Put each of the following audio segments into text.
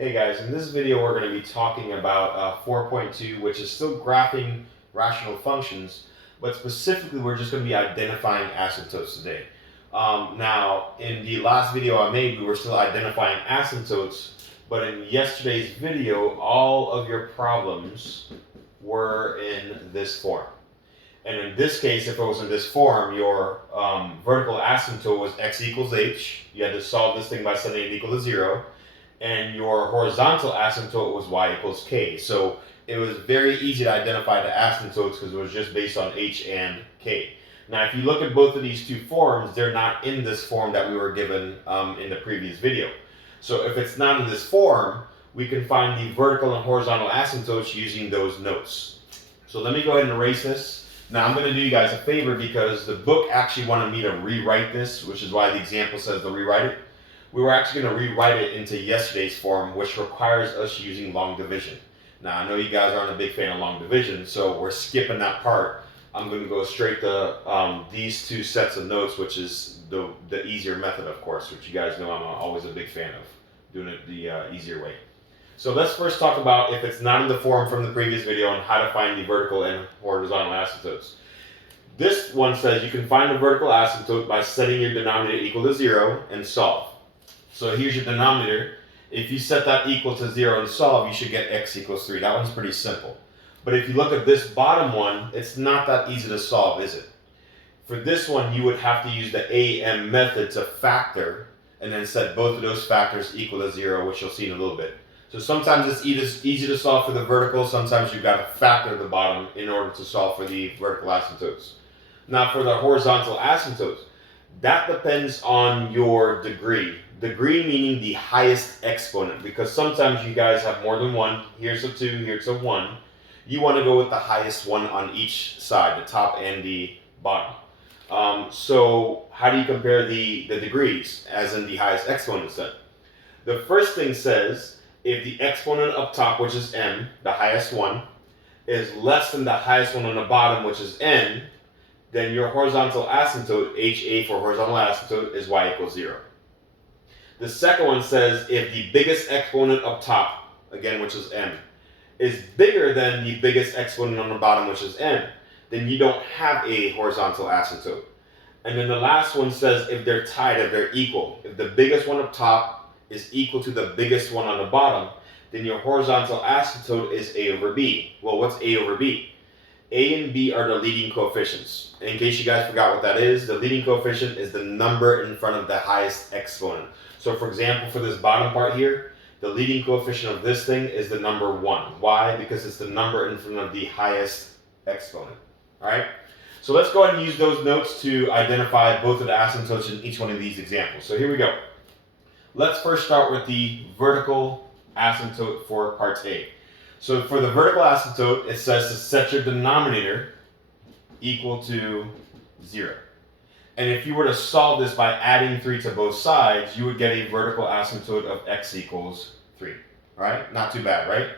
Hey guys, in this video we're going to be talking about 4.2, which is still graphing rational functions, but specifically we're just going to be identifying asymptotes today. Now, in the last video I made, we were still identifying asymptotes, but in yesterday's video, all of your problems were in this form. And in this case, if it was in this form, your vertical asymptote was x equals h. You had to solve this thing by setting it equal to 0. And your horizontal asymptote was y equals k. So it was very easy to identify the asymptotes because it was just based on h and k. Now, if you look at both of these two forms, they're not in this form that we were given in the previous video. So if it's not in this form, we can find the vertical and horizontal asymptotes using those notes. So let me go ahead and erase this. Now I'm going to do you guys a favor because the book actually wanted me to rewrite this, which is why the example says to rewrite it. We were actually going to rewrite it into yesterday's form, which requires us using long division. Now, I know you guys aren't a big fan of long division, so we're skipping that part. I'm going to go straight to these two sets of notes, which is the easier method, of course, which you guys know I'm always a big fan of, doing it the easier way. So let's first talk about if it's not in the form from the previous video and how to find the vertical and horizontal asymptotes. This one says you can find the vertical asymptote by setting your denominator equal to 0 and solve. So here's your denominator. If you set that equal to 0 and solve, you should get x equals 3. That one's pretty simple. But if you look at this bottom one, it's not that easy to solve, is it? For this one, you would have to use the AM method to factor and then set both of those factors equal to 0, which you'll see in a little bit. So sometimes it's easy to solve for the vertical. Sometimes you've got to factor the bottom in order to solve for the vertical asymptotes. Now for the horizontal asymptotes, that depends on your degree. Degree meaning the highest exponent, because sometimes you guys have more than one. Here's a 2, here's a 1. You want to go with the highest one on each side, the top and the bottom. So how do you compare the degrees, as in the highest exponent set? The first thing says, if the exponent up top, which is m, the highest one, is less than the highest one on the bottom, which is n, then your horizontal asymptote, HA for horizontal asymptote, is y equals 0. The second one says if the biggest exponent up top, again, which is m, is bigger than the biggest exponent on the bottom, which is n, then you don't have a horizontal asymptote. And then the last one says if they're tied, if they're equal. If the biggest one up top is equal to the biggest one on the bottom, then your horizontal asymptote is a over b. Well, what's a over b? A and b are the leading coefficients. In case you guys forgot what that is, the leading coefficient is the number in front of the highest exponent. So for example, for this bottom part here, the leading coefficient of this thing is the number 1. Why? Because it's the number in front of the highest exponent. Alright? So let's go ahead and use those notes to identify both of the asymptotes in each one of these examples. So here we go. Let's first start with the vertical asymptote for part A. So for the vertical asymptote, it says to set your denominator equal to 0. And if you were to solve this by adding 3 to both sides, you would get a vertical asymptote of x equals 3. All right? Not too bad, right?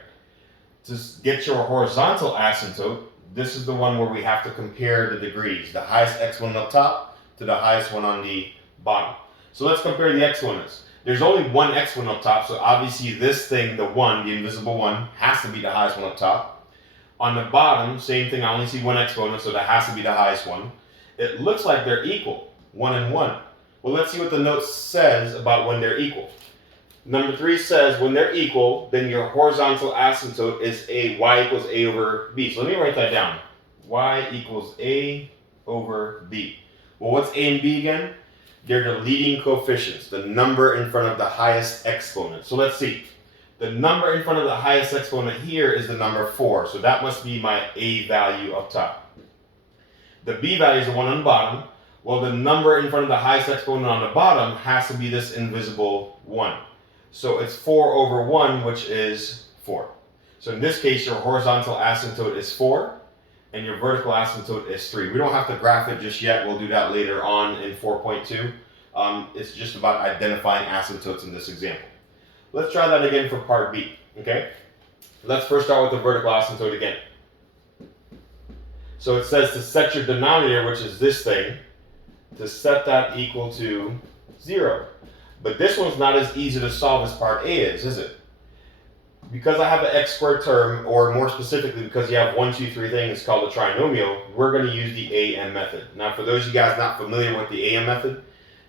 To get your horizontal asymptote, this is the one where we have to compare the degrees, the highest exponent up top to the highest one on the bottom. So let's compare the exponents. There's only one exponent up top, so obviously this thing, the 1, the invisible 1, has to be the highest one up top. On the bottom, same thing, I only see one exponent, so that has to be the highest one. It looks like they're equal, 1 and 1. Well, let's see what the note says about when they're equal. Number 3 says when they're equal, then your horizontal asymptote is y equals a over b. So let me write that down. Y equals a over b. Well, what's a and b again? They're the leading coefficients, the number in front of the highest exponent. So let's see. The number in front of the highest exponent here is the number 4. So that must be my a value up top. The b value is the one on the bottom. Well, the number in front of the highest exponent on the bottom has to be this invisible 1. So it's 4 over 1, which is 4. So in this case, your horizontal asymptote is 4. And your vertical asymptote is 3. We don't have to graph it just yet. We'll do that later on in 4.2. It's just about identifying asymptotes in this example. Let's try that again for part B, okay? Let's first start with the vertical asymptote again. So it says to set your denominator, which is this thing, to set that equal to 0. But this one's not as easy to solve as part A is it? Because I have an x squared term, or more specifically, because you have 1, 2, 3 things called a trinomial, we're going to use the AM method. Now, for those of you guys not familiar with the AM method,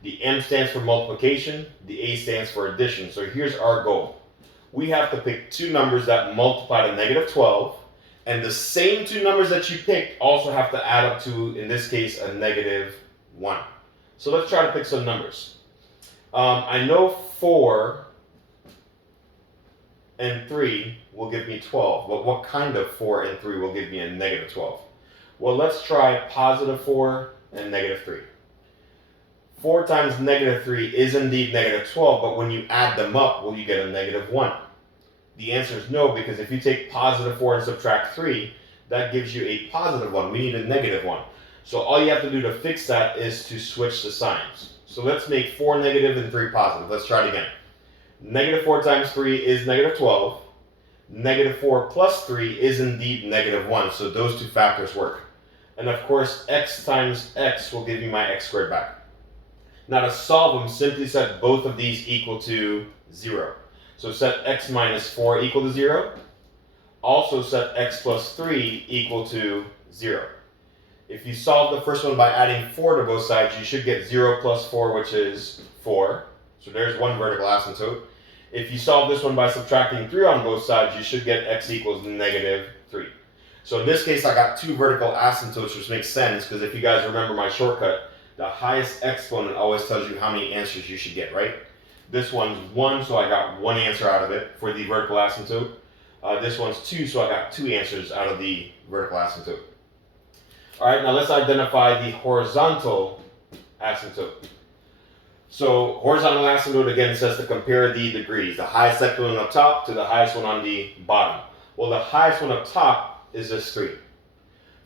the M stands for multiplication, the A stands for addition. So here's our goal. We have to pick two numbers that multiply to negative 12, and the same two numbers that you picked also have to add up to, in this case, a negative 1. So let's try to pick some numbers. I know 4 and 3 will give me 12, but what kind of 4 and 3 will give me a negative 12? Well, let's try positive 4 and negative 3. 4 times negative 3 is indeed negative 12, but when you add them up, will you get a negative 1? The answer is no, because if you take positive 4 and subtract 3, that gives you a positive 1. We need a negative 1. So all you have to do to fix that is to switch the signs. So let's make 4 negative and 3 positive. Let's try it again. Negative 4 times 3 is negative 12. Negative 4 plus 3 is indeed negative 1, so those two factors work. And of course, x times x will give you my x squared back. Now to solve them, simply set both of these equal to 0. So set x minus 4 equal to 0. Also set x plus 3 equal to 0. If you solve the first one by adding 4 to both sides, you should get 0 plus 4, which is 4. So there's one vertical asymptote. If you solve this one by subtracting 3 on both sides, you should get x equals negative 3. So in this case, I got two vertical asymptotes, which makes sense, because if you guys remember my shortcut, the highest exponent always tells you how many answers you should get, right? This one's 1, so I got one answer out of it for the vertical asymptote. This one's 2, so I got two answers out of the vertical asymptote. All right, now let's identify the horizontal asymptote. So horizontal asymptote again says to compare the degrees, the highest exponent up top to the highest one on the bottom. Well, the highest one up top is this 3.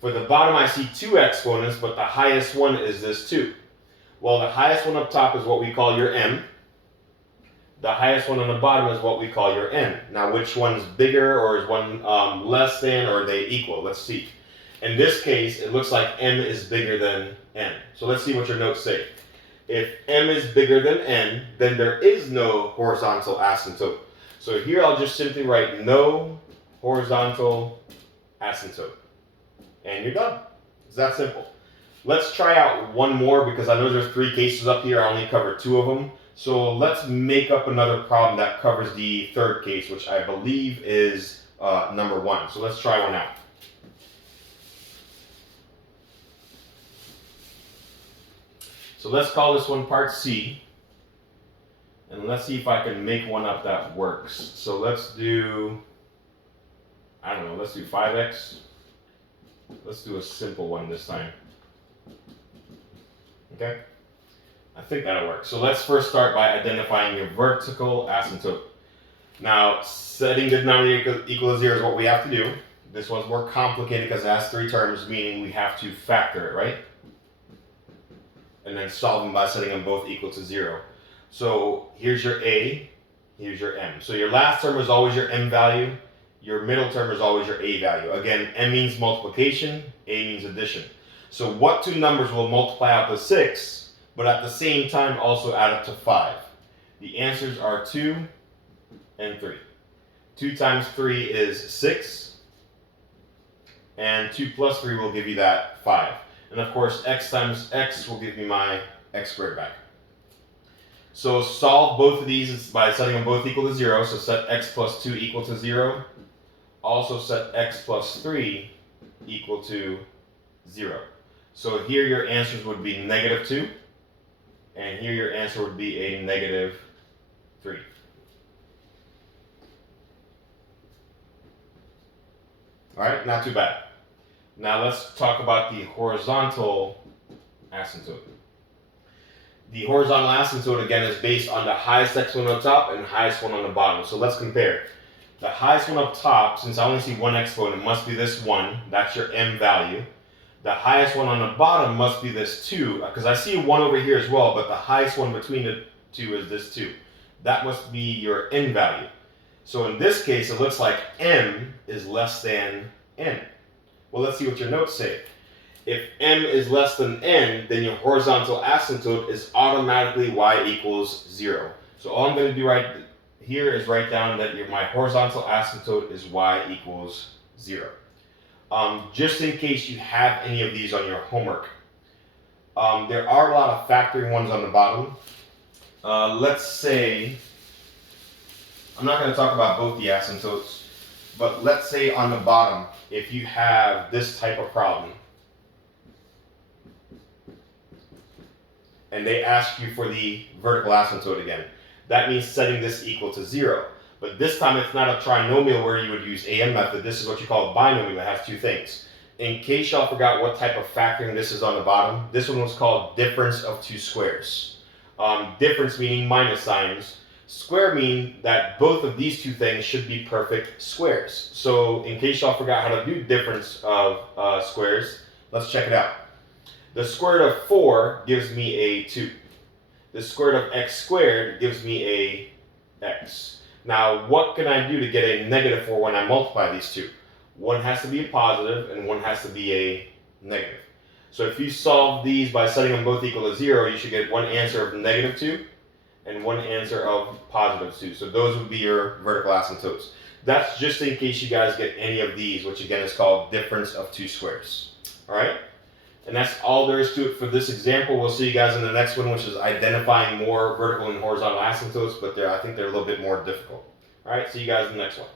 For the bottom, I see two exponents, but the highest one is this 2. Well, the highest one up top is what we call your m. The highest one on the bottom is what we call your n. Now, which one's bigger, or is one less than, or are they equal? Let's see. In this case, it looks like m is bigger than n. So let's see what your notes say. If m is bigger than n, then there is no horizontal asymptote. So here I'll just simply write no horizontal asymptote. And you're done. It's that simple. Let's try out one more, because I know there's 3 cases up here. I only covered 2 of them. So let's make up another problem that covers the third case, which I believe is number 1. So let's try one out. So let's call this one part C. And let's see if I can make one up that works. So let's do, I don't know, let's do 5x. Let's do a simple one this time. Okay? I think that'll work. So let's first start by identifying your vertical asymptote. Now, setting the denominator equal to 0 is what we have to do. This one's more complicated because it has 3 terms, meaning we have to factor it, right? And then solve them by setting them both equal to 0. So here's your a, here's your m. So your last term is always your m value. Your middle term is always your a value. Again, m means multiplication, a means addition. So what two numbers will multiply out to 6, but at the same time also add up to 5? The answers are 2 and 3. 2 times 3 is 6, and 2 plus 3 will give you that 5. And of course, x times x will give me my x squared back. So solve both of these by setting them both equal to 0. So set x plus 2 equal to 0. Also set x plus 3 equal to 0. So here your answers would be negative 2. And here your answer would be a negative 3. All right, not too bad. Now let's talk about the horizontal asymptote. The horizontal asymptote, again, is based on the highest exponent up top and highest one on the bottom. So let's compare. The highest one up top, since I only see one exponent, must be this 1. That's your m value. The highest one on the bottom must be this 2, because I see 1 over here as well, but the highest one between the 2 is this 2. That must be your n value. So in this case, it looks like m is less than n. Well, let's see what your notes say. If m is less than n, then your horizontal asymptote is automatically y equals 0. So all I'm going to do right here is write down that my horizontal asymptote is y equals 0. Just in case you have any of these on your homework. There are a lot of factoring ones on the bottom. Let's say, I'm not going to talk about both the asymptotes, but let's say on the bottom, if you have this type of problem, and they ask you for the vertical asymptote again, that means setting this equal to 0. But this time it's not a trinomial where you would use AM method. This is what you call a binomial. It has two things. In case y'all forgot what type of factoring this is on the bottom, this one was called difference of two squares. Difference meaning minus signs. Square mean that both of these two things should be perfect squares. So in case y'all forgot how to do difference of squares, let's check it out. The square root of 4 gives me a 2. The square root of x squared gives me a x. Now, what can I do to get a negative 4 when I multiply these two? One has to be a positive and one has to be a negative. So if you solve these by setting them both equal to 0, you should get one answer of negative 2 and one answer of positive 2. So those would be your vertical asymptotes. That's just in case you guys get any of these, which again is called difference of two squares. All right? And that's all there is to it for this example. We'll see you guys in the next one, which is identifying more vertical and horizontal asymptotes, but I think they're a little bit more difficult. All right, see you guys in the next one.